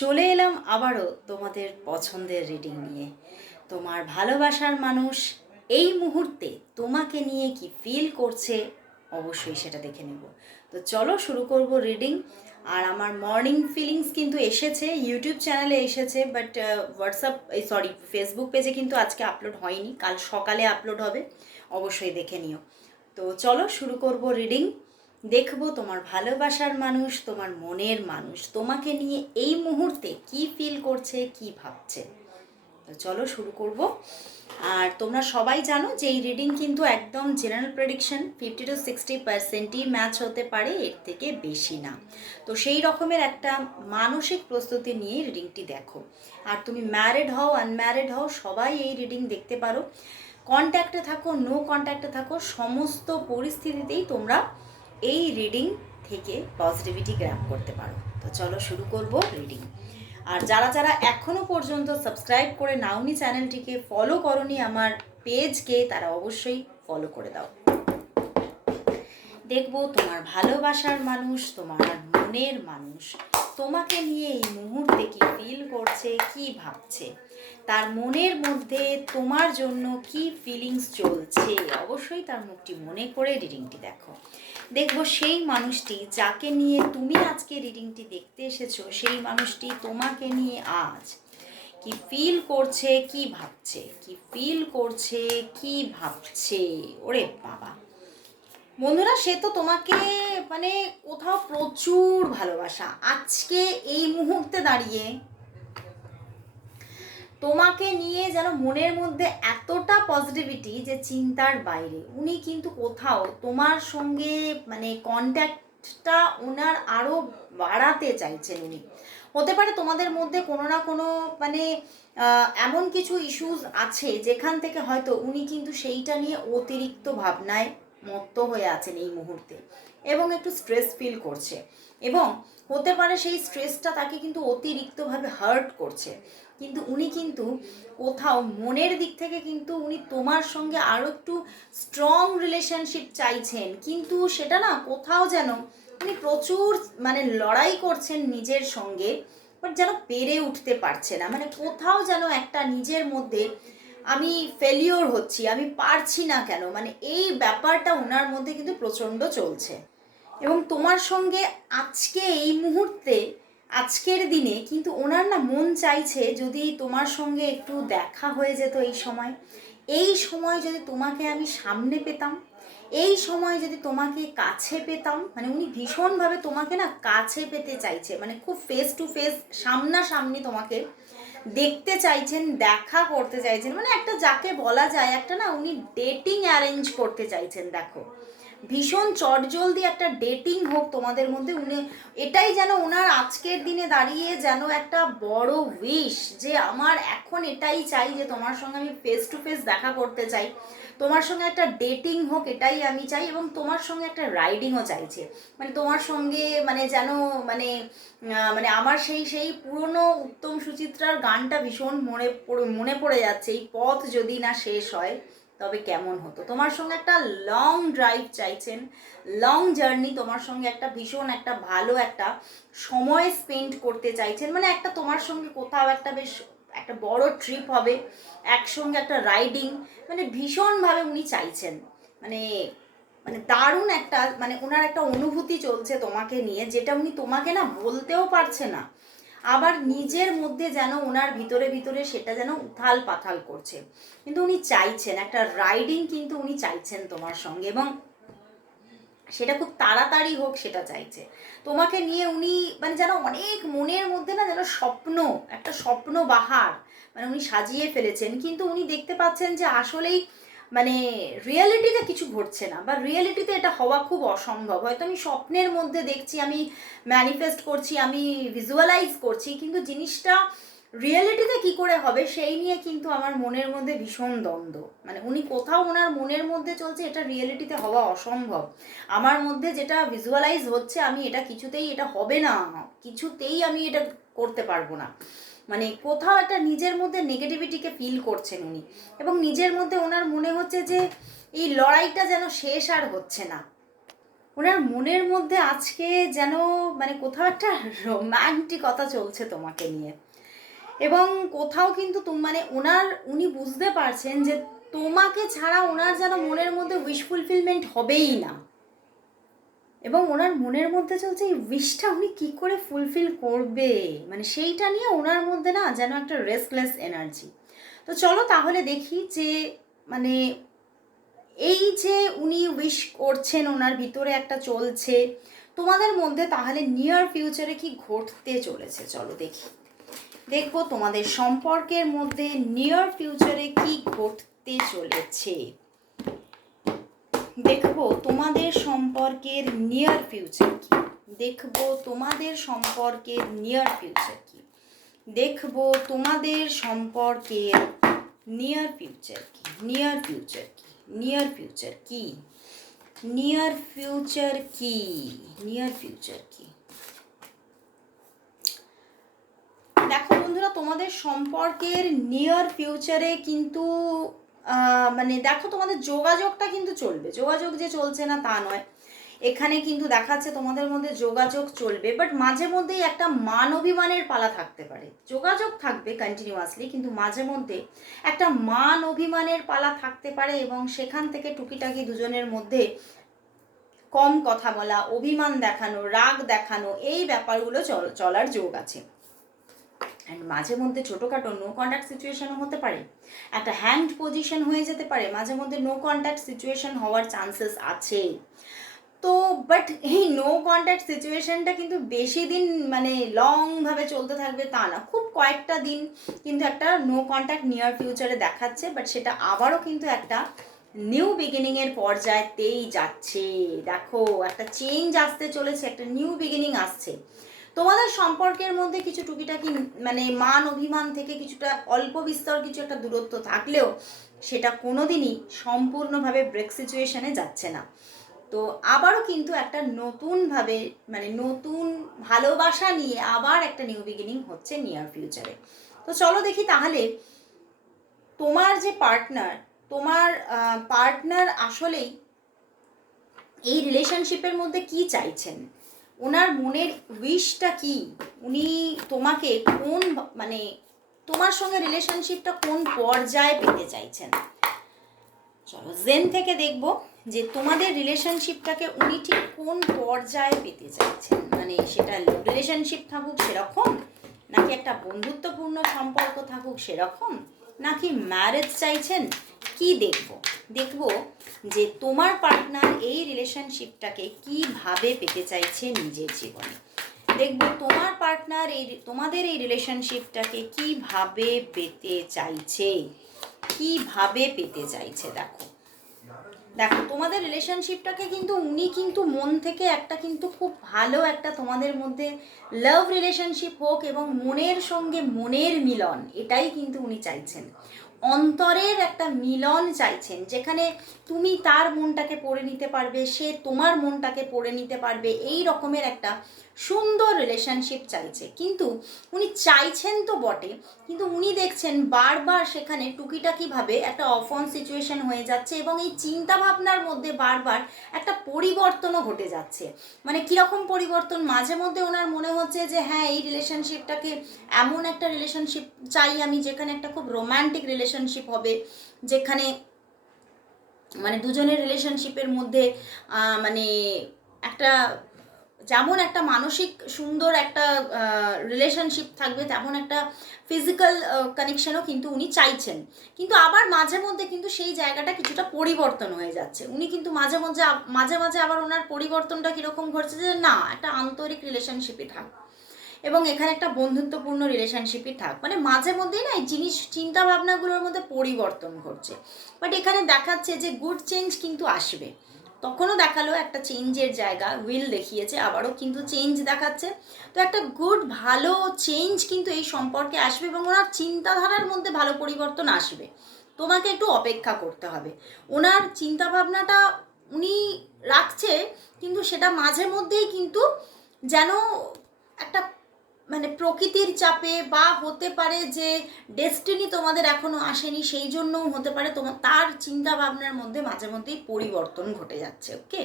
চলে এলাম আবারও তোমাদের পছন্দের রিডিং নিয়ে। তোমার ভালোবাসার মানুষ এই মুহূর্তে তোমাকে নিয়ে কি ফিল করছে অবশ্যই সেটা দেখে নেব। তো চলো শুরু করব রিডিং। আর আমার মর্নিং ফিলিংস কিন্তু এসেছে, ইউটিউব চ্যানেলে এসেছে, বাট ফেসবুক পেজে কিন্তু আজকে আপলোড হয়নি, কাল সকালে আপলোড হবে, অবশ্যই দেখে নিও। তো চলো শুরু করব রিডিং। দেখব তোমার ভালোবাসার মানুষ, তোমার মনের মানুষ তোমাকে নিয়ে এই মুহূর্তে কি ফিল করছে, কি ভাবছে। তো চলো শুরু করব। আর তোমরা সবাই জানো যে এই রিডিং কিন্তু একদম জেনারেল প্রেডিকশন, 50-60%ই ম্যাচ হতে পারে, এর থেকে বেশি না। তো সেই রকমের একটা মানসিক প্রস্তুতি নিয়ে রিডিংটি দেখো। আর তুমি ম্যারিড হও, আনম্যারিড হও, সবাই এই রিডিং দেখতে পারো। কন্ট্যাক্টে থাকো, নো কন্ট্যাক্টে থাকো, সমস্ত পরিস্থিতিতেই তোমরা এই রিডিং থেকে পজিটিভিটি গ্র্যাব করতে পারো। তো চলো শুরু করব রিডিং। আর যারা যারা এখনও পর্যন্ত সাবস্ক্রাইব করে নাওনি চ্যানেলটিকে, ফলো করনি আমার পেজকে, তারা অবশ্যই ফলো করে দাও। দেখবো তোমার ভালোবাসার মানুষ, তোমার মনের মানুষ তোমাকে নিয়ে এই মুহূর্তে কি ফিল করছে, কি ভাবছে, তার মনের মধ্যে তোমার জন্য কি ফিলিংস চলছে। অবশ্যই তার মুখটি মনে করে রিডিংটি দেখো। দেখবো সেই মানুষটি যাকে নিয়ে তুমি আজকে রিডিংটি দেখতে এসেছো, সেই মানুষটি তোমাকে নিয়ে আজ কি ফিল করছে, কি ভাবছে, কি ফিল করছে, কি ভাবছে। ওরে বাবা বন্ধুরা, সে তো তোমাকে মানে কোথাও প্রচুর ভালোবাসা, আজকে এই মুহূর্তে দাঁড়িয়ে তোমাকে নিয়ে যেন মনের মধ্যে এতটা পজিটিভিটি যে চিন্তার বাইরে। উনি কিন্তু কোথাও তোমার সঙ্গে মানে কন্ট্যাক্টটা ওনার আরও বাড়াতে চাইছেন। উনি হতে পারে তোমাদের মধ্যে কোনো না কোনো মানে এমন কিছু ইস্যুস আছে যেখান থেকে হয়তো উনি কিন্তু সেইটা নিয়ে অতিরিক্ত ভাবনায় মত্ত হয়ে আছেন এই মুহূর্তে, এবং একটু স্ট্রেস ফিল করছে, এবং হতে পারে সেই স্ট্রেসটা তাকে কিন্তু অতিরিক্তভাবে হার্ট করছে। কিন্তু উনি কিন্তু কোথাও মনের দিক থেকে কিন্তু উনি তোমার সঙ্গে আরও একটু স্ট্রং রিলেশনশিপ চাইছেন, কিন্তু সেটা না কোথাও যেন উনি প্রচুর মানে লড়াই করছেন নিজের সঙ্গে, বাট যেন পেরে উঠতে পারছে না। মানে কোথাও যেন একটা নিজের মধ্যে আমি ফেলিওর হচ্ছি, আমি পারছি না কেন, মানে এই ব্যাপারটা ওনার মধ্যে কিন্তু প্রচণ্ড চলছে। এবং তোমার সঙ্গে আজকে এই মুহূর্তে আজকের দিনে কিন্তু ওনার না মন চাইছে যদি তোমার সঙ্গে একটু দেখা হয়ে যেত এই সময় যদি তোমাকে আমি সামনে পেতাম, এই সময় যদি তোমাকে কাছে পেতাম। মানে উনি ভীষণভাবে তোমাকে না কাছে পেতে চাইছে, মানে খুব ফেস টু ফেস, সামনাসামনি তোমাকে দেখতে চাইছেন, দেখা করতে চাইছেন, মানে একটা যাকে বলা যায় একটা না উনি ডেটিং অ্যারেঞ্জ করতে চাইছেন। দেখো ভীষণ চটজলদি একটা ডেটিং হোক তোমাদের মধ্যে, উনি এটাই যেন ওনার আজকের দিনে দাঁড়িয়ে যেন একটা বড় উইশ, যে আমার এখন এটাই চাই যে তোমার সঙ্গে আমি ফেস টু ফেস দেখা করতে চাই, তোমার সঙ্গে একটা ডেটিং হোক এটাই আমি চাই, এবং তোমার সঙ্গে একটা রাইডিংও চাইছে। মানে তোমার সঙ্গে মানে যেন মানে মানে আমার সেই সেই পুরনো উত্তম সুচিত্রার গানটা ভীষণ মনে পড়ে যাচ্ছে, এই পথ যদি না শেষ হয় তবে কেমন হতো। তোমার সঙ্গে একটা লং ড্রাইভ চাইছেন, লং জার্নি, তোমার সঙ্গে একটা ভীষণ একটা ভালো একটা সময় স্পেন্ড করতে চাইছেন। মানে একটা তোমার সঙ্গে কোথাও একটা বেশ একটা বড় ট্রিপ হবে, একসঙ্গে একটা রাইডিং, মানে ভীষণভাবে উনি চাইছেন। মানে মানে দারুণ একটা মানে ওনার একটা অনুভূতি চলছে তোমাকে নিয়ে, যেটা উনি তোমাকে না বলতেও পারছে না, আবার নিজের মধ্যে যেন ওনার ভিতরে ভিতরে সেটা যেন উথাল পাথাল করছে। কিন্তু উনি চাইছেন একটা রাইডিং, কিন্তু উনি চাইছেন তোমার সঙ্গে, এবং সেটা খুব তাড়াতাড়ি হোক সেটা চাইছে তোমাকে নিয়ে। উনি মানে যেন অনেক মনের মধ্যে না যেন একটা স্বপ্ন বাহার মানে উনি সাজিয়ে ফেলেছেন, কিন্তু উনি দেখতে পাচ্ছেন যে আসলেই মানে রিয়েলিটিতে কিছু ঘটছে না, বা রিয়েলিটিতে এটা হওয়া খুব অসম্ভব। হয়তো আমি স্বপ্নের মধ্যে দেখছি, আমি ম্যানিফেস্ট করছি, আমি ভিজুয়ালাইজ করছি, কিন্তু জিনিসটা রিয়েলিটিতে কি করে হবে সেই নিয়ে কিন্তু আমার মনের মধ্যে ভীষণ দ্বন্দ্ব। মানে উনি কোথাও ওনার মনের মধ্যে চলছে এটা রিয়েলিটিতে হওয়া অসম্ভব, আমার মধ্যে যেটা ভিজুয়ালাইজ হচ্ছে আমি এটা কিছুতেই, এটা হবে না, কিছুতেই আমি এটা করতে পারবো না। মানে কোথাও একটা নিজের মধ্যে নেগেটিভিটিকে ফিল করছেন উনি, এবং নিজের মধ্যে ওনার মনে হচ্ছে যে এই লড়াইটা যেন শেষ আর হচ্ছে না। ওনার মনের মধ্যে আজকে যেন মানে কোথাও একটা রোম্যান্টিকতা চলছে তোমাকে নিয়ে, এবং কোথাও কিন্তু মানে উনি বুঝতে পারছেন যে তোমাকে ছাড়া ওনার যেন মনের মধ্যে উইশ ফুলফিলমেন্ট হবেই না, এবং ওনার মনের মধ্যে চলছে এই উইশটা উনি কী করে ফুলফিল করবে, মানে সেইটা নিয়ে ওনার মধ্যে না যেন একটা রেস্টলেস এনার্জি। তো চলো তাহলে দেখি যে মানে এই যে উনি উইশ করছেন, ওনার ভিতরে একটা চলছে তোমাদের মধ্যে, তাহলে নিয়ার ফিউচারে কি ঘটতে চলেছে চলো দেখি। দেখবো তোমাদের সম্পর্কের মধ্যে নিয়ার ফিউচারে কি ঘটতে চলেছে, দেখবো তোমাদের সম্পর্কের নিয়ার ফিউচার কি, দেখবো তোমাদের সম্পর্কের নিয়ার ফিউচার কি, দেখবো তোমাদের সম্পর্কের নিয়ার ফিউচার কি, নিয়ার ফিউচার কি, নিয়ার ফিউচার কি, নিয়ার ফিউচার কি, নিয়ার ফিউচার কি। দেখো বন্ধুরা, তোমাদের সম্পর্কের নিয়ার ফিউচারে কিন্তু মানে দেখো তোমাদের যোগাযোগটা কিন্তু চলবে, যোগাযোগ যে চলছে না তা নয়, এখানে কিন্তু দেখাচ্ছে তোমাদের মধ্যে যোগাযোগ চলবে, বাট মাঝে মধ্যেই একটা মান অভিমানের পালা থাকতে পারে। যোগাযোগ থাকবে কন্টিনিউয়াসলি, কিন্তু মাঝে মধ্যে একটা মান অভিমানের পালা থাকতে পারে, এবং সেখান থেকে টুকিটাকি দুজনের মধ্যে কম কথা বলা, অভিমান দেখানো, রাগ দেখানো, এই ব্যাপারগুলো চলার যোগ আছে। অ্যান্ড মাঝে মধ্যে ছোটোখাটো নো কন্ট্যাক্ট সিচুয়েশনও হতে পারে, একটা হ্যাংড পজিশন হয়ে যেতে পারে, মাঝে মধ্যে নো কন্ট্যাক্ট সিচুয়েশন হওয়ার চান্সেস আছে। তো বাট এই নো কন্ট্যাক্ট সিচুয়েশনটা কিন্তু বেশি দিন মানে লংভাবে চলতে থাকবে তা না, খুব কয়েকটা দিন কিন্তু একটা নো কন্ট্যাক্ট নিয়ার ফিউচারে দেখাচ্ছে, বাট সেটা আবারও কিন্তু একটা নিউ বিগিনিংয়ের পর্যায়েতেই যাচ্ছে। দেখো একটা চেঞ্জ আসতে চলেছে, একটা নিউ বিগিনিং আসছে। তোমাদের সম্পর্কের মধ্যে কিছু টুকিটাকি মানে মান অভিমান থেকে কিছুটা অল্প বিস্তর কিছু একটা দূরত্ব থাকলেও সেটা কোনোদিনই সম্পূর্ণভাবে ব্রেক সিচুয়েশনে যাচ্ছে না। তো আবারও কিন্তু একটা নতুনভাবে মানে নতুন ভালোবাসা নিয়ে আবার একটা নিউ বিগিনিং হচ্ছে নিয়ার ফিউচারে। তো চলো দেখি তাহলে তোমার যে পার্টনার, তোমার পার্টনার আসলেই এই রিলেশনশিপের মধ্যে কি চাইছেন, ওনার মনের উইশটা কি, উনি তোমাকে কোন মানে তোমার সঙ্গে রিলেশনশিপটা কোন পর্যায়ে পেতে চাইছেন। চলো জেন থেকে দেখব যে তোমাদের রিলেশনশিপটাকে উনি ঠিক কোন পর্যায়ে পেতে চাইছেন, মানে সেটা রিলেশনশিপ থাকুক সেরকম, নাকি একটা বন্ধুত্বপূর্ণ সম্পর্ক থাকুক সেরকম, নাকি ম্যারেজ চাইছেন, কি দেখব। দেখব যে তোমার পার্টনার এই রিলেশনশিপটাকে কিভাবে পেতে চাইছে নিজের জীবনে। দেখব তোমার পার্টনার তোমাদের এই রিলেশনশিপটাকে কিভাবে পেতে চাইছে, কিভাবে পেতে চাইছে। দেখো দেখো তোমাদের রিলেশনশিপটাকে কিন্তু উনি কিন্তু মন থেকে একটা কিন্তু খুব ভালো একটা তোমাদের মধ্যে লাভ রিলেশনশিপ হোক, এবং মনের সঙ্গে মনের মিলন, এটাই কিন্তু উনি চাইছেন। অন্তরের একটা মিলন চাইছেন, যেখানে তুমি তার মনটাকে পড়ে নিতে পারবে, সে তোমার মনটাকে পড়ে নিতে পারবে, এই রকমের একটা সুন্দর রিলেশনশিপ চাইছে। কিন্তু উনি চাইছেন তো বটে, কিন্তু উনি দেখছেন বারবার সেখানে টুকিটাকিভাবে একটা অফ-অন সিচুয়েশন হয়ে যাচ্ছে, এবং এই চিন্তা ভাবনার মধ্যে বারবার একটা পরিবর্তনও ঘটে যাচ্ছে। মানে কীরকম পরিবর্তন, মাঝে মধ্যে ওনার মনে হচ্ছে যে হ্যাঁ এই রিলেশনশিপটাকে এমন একটা রিলেশনশিপ চাই আমি, যেখানে একটা খুব রোম্যান্টিক রিলেশনশিপ হবে, যেখানে মানে দুজনের রিলেশনশিপের মধ্যে মানে একটা যেমন একটা মানসিক সুন্দর একটা রিলেশনশিপ থাকবে, তেমন একটা ফিজিক্যাল কানেকশনও কিন্তু উনি চাইছেন। কিন্তু আবার মাঝে মধ্যে কিন্তু সেই জায়গাটা কিছুটা পরিবর্তন হয়ে যাচ্ছে। উনি কিন্তু মাঝে মাঝে আবার ওনার পরিবর্তনটা কীরকম ঘটছে যে না একটা আন্তরিক রিলেশনশিপই থাক, এবং এখানে একটা বন্ধুত্বপূর্ণ রিলেশনশিপই থাক, মানে মাঝে মধ্যেই না এই জিনিস চিন্তা ভাবনাগুলোর মধ্যে পরিবর্তন ঘটছে। বাট এখানে দেখাচ্ছে যে গুড চেঞ্জ কিন্তু আসবে। তখনও দেখালো একটা চেঞ্জের জায়গা, উইল দেখিয়েছে, আবারও কিন্তু চেঞ্জ দেখাচ্ছে। তো একটা গুড ভালো চেঞ্জ কিন্তু এই সম্পর্কে আসবে, এবং ওনার চিন্তাধারার মধ্যে ভালো পরিবর্তন আসবে। তোমাকে একটু অপেক্ষা করতে হবে। ওনার চিন্তাভাবনাটা উনি রাখছে, কিন্তু সেটা মাঝে মধ্যেই কিন্তু যেন একটা মানে প্রকৃতির চাপে, বা হতে পারে যে ডেস্টিনি তোমাদের এখনো আসেনি, সেই জন্যও হতে পারে তোমার তার চিন্তা ভাবনার মধ্যে মাঝে মধ্যেই পরিবর্তন ঘটে যাচ্ছে। ওকে,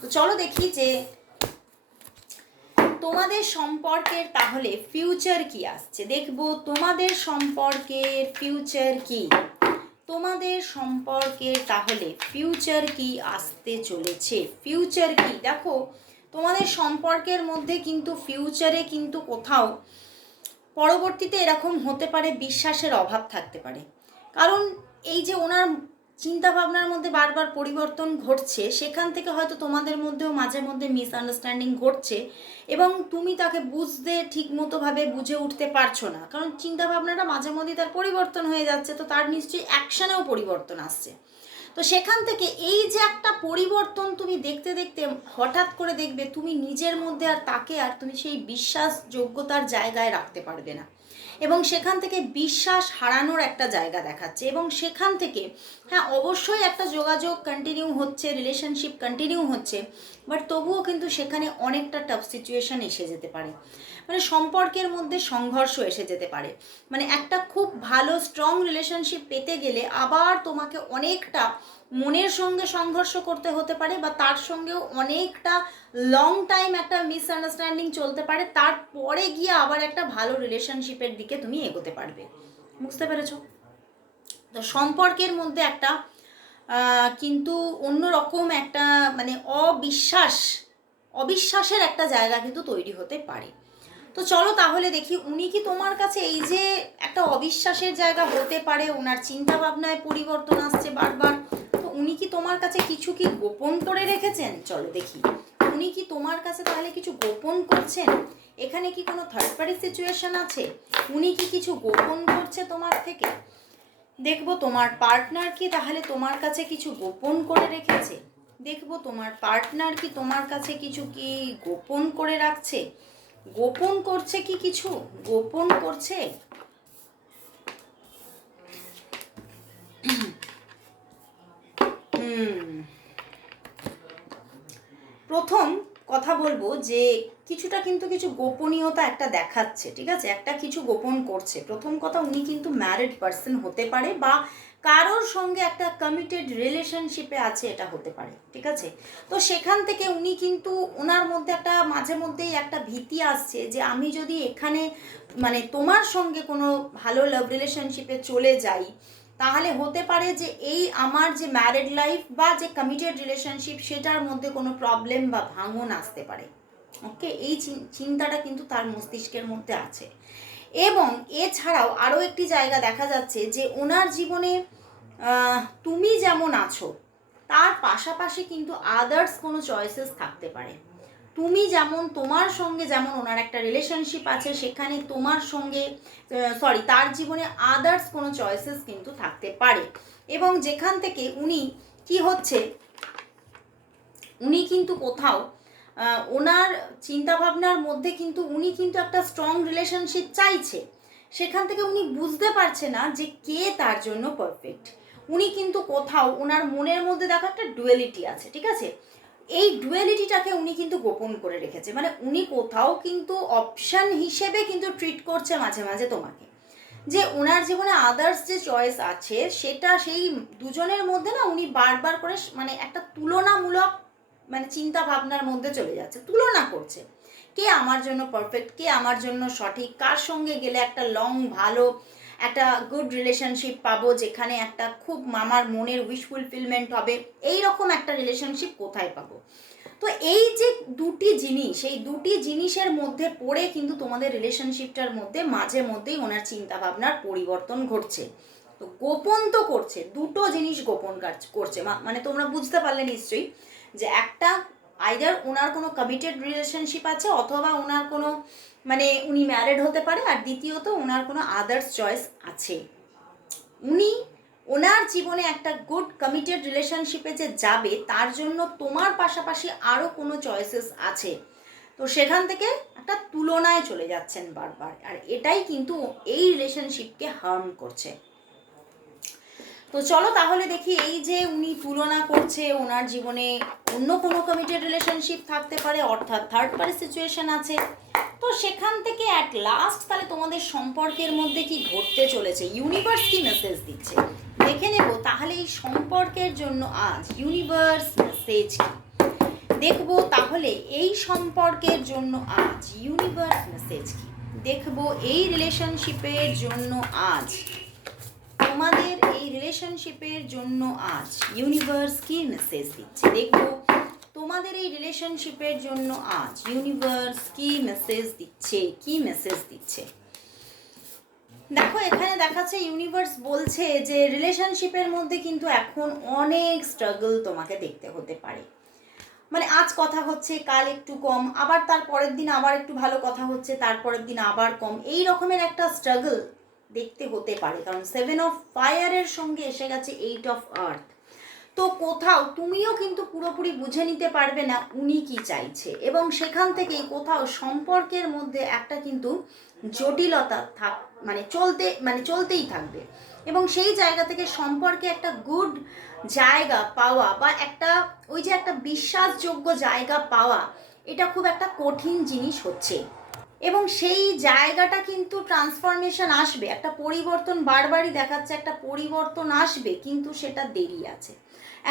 তো চলো দেখি যে তোমাদের সম্পর্কের তাহলে ফিউচার কি আসছে। দেখবো তোমাদের সম্পর্কের ফিউচার কি, তোমাদের সম্পর্কের তাহলে ফিউচার কি আসতে চলেছে। ফিউচার কি, দেখো তোমাদের সম্পর্কের মধ্যে কিন্তু ফিউচারে কিন্তু কোথাও পরবর্তীতে এরকম হতে পারে বিশ্বাসের অভাব থাকতে পারে। কারণ এই যে ওনার চিন্তা ভাবনার মধ্যে বারবার পরিবর্তন ঘটছে, সেখান থেকে হয়তো তোমাদের মধ্যেও মাঝে মধ্যে মিসআন্ডারস্ট্যান্ডিং ঘটছে, এবং তুমি তাকে বুঝতে ঠিক মতোভাবে বুঝে উঠতে পারছো না। কারণ চিন্তা ভাবনাটা মাঝে মধ্যেই তার পরিবর্তন হয়ে যাচ্ছে, তো তার নিশ্চয়ই অ্যাকশনেও পরিবর্তন আসছে। তো সেখান থেকে এই যে একটা পরিবর্তন তুমি দেখতে দেখতে হঠাৎ করে দেখবে তুমি নিজের মধ্যে আর তাকে আর তুমি সেই বিশ্বাসযোগ্যতার জায়গায় রাখতে পারবে না, এবং সেখান থেকে বিশ্বাস হারানোর একটা জায়গা দেখাচ্ছে। এবং সেখান থেকে হ্যাঁ অবশ্যই একটা যোগাযোগ কন্টিনিউ হচ্ছে, রিলেশনশিপ কন্টিনিউ হচ্ছে, বাট তবুও কিন্তু সেখানে অনেকটা টাফ সিচুয়েশান এসে যেতে পারে। মানে সম্পর্কের মধ্যে সংঘর্ষ এসে যেতে পারে। মানে একটা খুব ভালো স্ট্রং রিলেশনশিপ পেতে গেলে আবার তোমাকে অনেকটা মনের সঙ্গে সংঘর্ষ করতে হতে পারে, বা তার সঙ্গেও অনেকটা লং টাইম একটা মিসআন্ডারস্ট্যান্ডিং চলতে পারে, তারপরে গিয়ে আবার একটা ভালো রিলেশনশিপের দিকে তুমি এগোতে পারবে। বুঝতে পেরেছো? তো সম্পর্কের মধ্যে একটা কিন্তু অন্যরকম একটা মানে অবিশ্বাসের একটা জায়গা কিন্তু তৈরি হতে পারে। তো চলো তাহলে দেখি উনি কি তোমার কাছে, এই যে একটা অবিশ্বাসের জায়গা হতে পারে, ওনার চিন্তা ভাবনায় পরিবর্তন আসছে বারবার, তো উনি কি তোমার কাছে কিছু কি গোপন করে রেখেছেন। চলো দেখি উনি কি তোমার কাছে তাহলে কিছু গোপন করছেন। এখানে কি কোনো থার্ড পার্টি সিচুয়েশন আছে, উনি কি কিছু গোপন করছে তোমার থেকে। দেখবো তোমার পার্টনার কি তাহলে তোমার কাছে কিছু গোপন করে রেখেছে। দেখবো তোমার পার্টনার কি তোমার কাছে কিছু কি গোপন করে রাখছে, গোপন করছে কি কিছু গোপন করছে। প্রথম কথা বলবো যে কিছুটা কিন্তু কিছু গোপনীয়তা একটা দেখাচ্ছে, ঠিক আছে, একটা কিছু গোপন করছে। প্রথম কথা উনি কিন্তু ম্যারিড পার্সন হতে পারে, বা কারোর সঙ্গে একটা কমিটেড রিলেশনশিপে আছে, এটা হতে পারে, ঠিক আছে। তো সেখান থেকে উনি কিন্তু ওনার মধ্যে একটা মাঝে মধ্যেই একটা ভীতি আসছে যে আমি যদি এখানে মানে তোমার সঙ্গে কোনো ভালো লাভ রিলেশনশিপে চলে যাই, তাহলে হতে পারে যে এই আমার যে ম্যারিড লাইফ বা যে কমিটেড রিলেশনশিপ সেটার মধ্যে কোনো প্রবলেম বা ভাঙন আসতে পারে। ওকে, এই চিন্তাটা কিন্তু তার মস্তিষ্কের মধ্যে আছে। এবং এছাড়াও আরও একটি জায়গা দেখা যাচ্ছে যে ওনার জীবনে তুমি যেমন আছো তার পাশাপাশি কিন্তু আদার্স কোনো চয়েসেস থাকতে পারে। তুমি যেমন তোমার সঙ্গে যেমন ওনার একটা রিলেশনশিপ আছে, সেখানে তোমার সঙ্গে তার জীবনে আদার্স কোনো চয়েসেস কিন্তু থাকতে পারে। এবং যেখান থেকে উনি কি হচ্ছে, উনি কিন্তু কোথাও ওনার চিন্তাভাবনার মধ্যে কিন্তু উনি কিন্তু একটা স্ট্রং রিলেশনশিপ চাইছে, সেখান থেকে উনি বুঝতে পারছে না যে কে তার জন্য পারফেক্ট। উনি কিন্তু কোথাও ওনার মনের মধ্যে দেখো একটা ডুয়ালিটি আছে, ঠিক আছে, এই ডুয়ালিটিটাকে উনি কিন্তু গোপন করে রেখেছে। মানে উনি কোথাও কিন্তু অপশান হিসেবে কিন্তু ট্রিট করছে মাঝে মাঝে তোমাকে, যে ওনার জীবনে আদার্স যে চয়েস আছে সেটা সেই দুজনের মধ্যে না উনি বারবার করে মানে একটা তুলনামূলক মানে চিন্তা ভাবনার মধ্যে চলে যাচ্ছে, তুলনা করছে কে আমার জন্য পারফেক্ট, কে আমার জন্য সঠিক, কার সঙ্গে গেলে একটা লং ভালো একটা গুড রিলেশনশিপ পাবো, যেখানে একটা খুব আমার মনের উইশ ফুলফিলমেন্ট হবে, এই রকম একটা রিলেশনশিপ কোথায় পাবো। তো এই যে দুটি জিনিস, এই দুটি জিনিসের মধ্যে পড়ে কিন্তু তোমাদের রিলেশনশিপটার মধ্যে মাঝে মধ্যেই ওনার চিন্তা ভাবনার পরিবর্তন ঘটছে। তো গোপন তো করছে, দুটো জিনিস গোপন করছে, মানে তোমরা বুঝতে পারলে নিশ্চয়ই যে একটা আইদার ওনার কোনো কমিটেড রিলেশনশিপ আছে, অথবা ওনার কোনো মানে উনি ম্যারিড হতে পারে, আর দ্বিতীয়ত ওনার কোনো আদার্স চয়েস আছে। উনি ওনার জীবনে একটা গুড কমিটেড রিলেশনশিপে যে যাবে তার জন্য তোমার পাশাপাশি আরও কোনো চয়েসেস আছে, তো সেখান থেকে একটা তুলনায় চলে যাচ্ছেন বারবার, আর এটাই কিন্তু এই রিলেশনশিপকে হার্ম করছে। তো চলো তাহলে দেখি, এই যে উনি তুলনা করছে, ওনার জীবনে অন্য কোনো কমিটেড রিলেশনশিপ থাকতে পারে, অর্থাৎ থার্ড পার্টি সিচুয়েশন আছে। তো সেখান থেকে অ্যাট লাস্ট তাহলে তোমাদের সম্পর্কের মধ্যে কি ঘটতে চলেছে, ইউনিভার্স কি মেসেজ দিচ্ছে দেখে নেব। তাহলে এই সম্পর্কের জন্য আজ ইউনিভার্স মেসেজ কি দেখবো। তাহলে এই সম্পর্কের জন্য আজ ইউনিভার্স মেসেজ কি দেখবো। এই রিলেশনশিপের জন্য আজ, তোমাদের এই রিলেশনশিপের জন্য আজ ইউনিভার্স কি মেসেজ দিচ্ছে দেখবো। তোমাদের এই রিলেশনশিপের জন্য আজ ইউনিভার্স কি মেসেজ দিচ্ছে, কি মেসেজ দিচ্ছে। দেখো এখানে দেখাচ্ছে ইউনিভার্স বলছে যে রিলেশনশিপের মধ্যে কিন্তু এখন অনেক স্ট্রাগল তোমাকে দেখতে হতে পারে। মানে আজ কথা হচ্ছে, কাল একটু কম, আবার তার পরের দিন আবার একটু ভালো কথা হচ্ছে, তারপরের দিন আবার কম, এই রকমের একটা স্ট্রাগল দেখতে হতে পারে। কারণ 7 অফ ফায়ারের সঙ্গে এসে গেছে 8 অফ আর্থ। তো কোথাও তুমিও কিন্তু পুরোপুরি বুঝে নিতে পারবে না উনি কি চাইছে, এবং সেখান থেকেই কোথাও সম্পর্কের মধ্যে একটা কিন্তু জটিলতা চলতেই থাকবে। এবং সেই জায়গা থেকে সম্পর্কে একটা গুড জায়গা পাওয়া, বা একটা ওই যে একটা বিশ্বাসযোগ্য জায়গা পাওয়া, এটা খুব একটা কঠিন জিনিস হচ্ছে। এবং সেই জায়গাটা কিন্তু ট্রান্সফরমেশন আসবে, একটা পরিবর্তন বারবারই দেখাচ্ছে, একটা পরিবর্তন আসবে, কিন্তু সেটা দেরি আছে।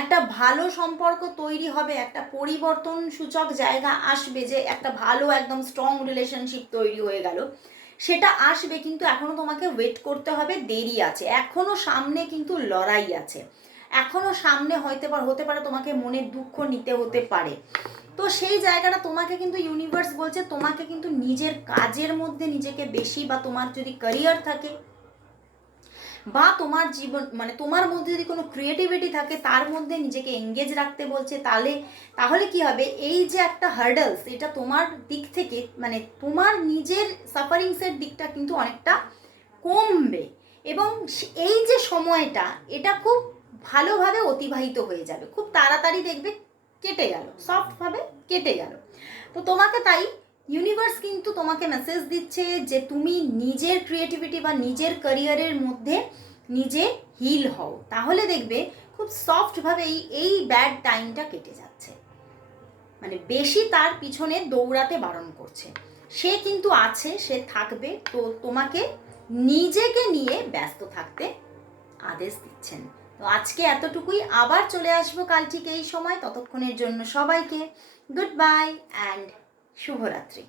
একটা ভালো সম্পর্ক তৈরি হবে, একটা পরিবর্তন সূচক জায়গা আসবে, যে একটা ভালো একদম স্ট্রং রিলেশনশিপ তৈরি হয়ে গেল, সেটা আসবে, কিন্তু এখনো তোমাকে ওয়েট করতে হবে, দেরি আছে, এখনো সামনে কিন্তু লড়াই আছে, এখনো সামনে হতে পারে তোমাকে মনের দুঃখ নিতে হতে পারে। তো সেই জায়গাটা তোমাকে কিন্তু ইউনিভার্স বলছে, তোমাকে কিন্তু নিজের কাজের মধ্যে নিজেকে বেশি, বা তোমার যদি ক্যারিয়ার থাকে, বা তোমার জীবন তোমার মধ্যে যদি কোনো ক্রিয়েটিভিটি থাকে, তার মধ্যে নিজেকে এঙ্গেজ রাখতে বলছে। তাহলে কি হবে, এই যে একটা হার্ডলস, এটা তোমার দিক থেকে তোমার নিজের সাফারিংসের দিকটা কিন্তু অনেকটা কমবে, এবং এই যে সময়টা, এটা খুব ভালোভাবে অতিবাহিত হয়ে যাবে, খুব তাড়াতাড়ি দেখবে কেটে গেল, সফটভাবে কেটে গেল। তো তোমাকে তাই ইউনিভার্স কিন্তু তোমাকে মেসেজ দিচ্ছে যে তুমি নিজের ক্রিয়েটিভিটি বা নিজের ক্যারিয়ারের মধ্যে নিজে হিল হও, তাহলে দেখবে খুব সফটভাবে এই ব্যাড টাইমটা কেটে যাচ্ছে। বেশি তার পিছনে দৌড়াতে বারণ করছে, সে কিন্তু আছে, সে থাকবে। তো তোমাকে নিজেকে নিয়ে ব্যস্ত থাকতে আদেশ দিচ্ছেন। তো আজকে এতটুকুই, আবার চলে আসবো কাল ঠিক এই সময়। ততক্ষণের জন্য সবাইকে গুড বাই অ্যান্ড শুভরাত্রি।